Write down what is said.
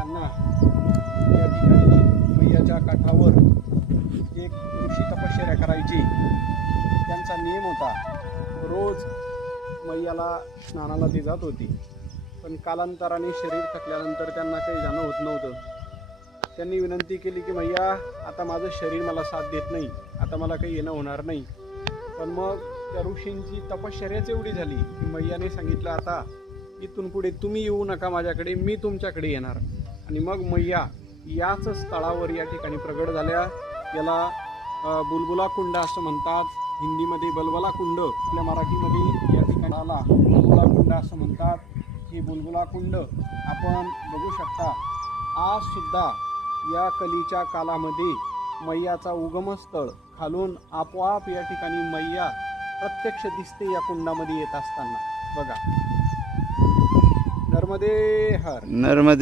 त्यांना या ठिकाणी मैयाच्या काठावर एक ऋषी तपश्चर्या करायची. त्यांचा नियम होता रोज मैयाला स्नानाला ती जात होती. पण कालांतराने शरीर थकल्यानंतर त्यांना काही जाणं होत नव्हतं. त्यांनी विनंती केली की मैया आता माझं शरीर मला साथ देत नाही. आता मला काही येणं होणार नाही. पण मग त्या ऋषींची तपश्चर्याच एवढी झाली की मैयाने सांगितलं आता इथून पुढे तुम्ही येऊ नका माझ्याकडे मी तुमच्याकडे येणार. आणि मग मैया याच स्थळावर या ठिकाणी प्रगट झाल्या. याला बुलबुला कुंड असं म्हणतात. हिंदीमध्ये बलबला कुंड आपल्या मराठीमध्ये या ठिकाणाला बुलबुला कुंड असं म्हणतात. हे बुलबुला कुंड आपण बघू शकता. आज सुद्धा या कलीच्या कालामध्ये मैयाचा उगमस्थळ खालून आपोआप या ठिकाणी मैया प्रत्यक्ष दिसते या कुंडामध्ये येत असताना. बघा. नर्मदे हर. नर्मदे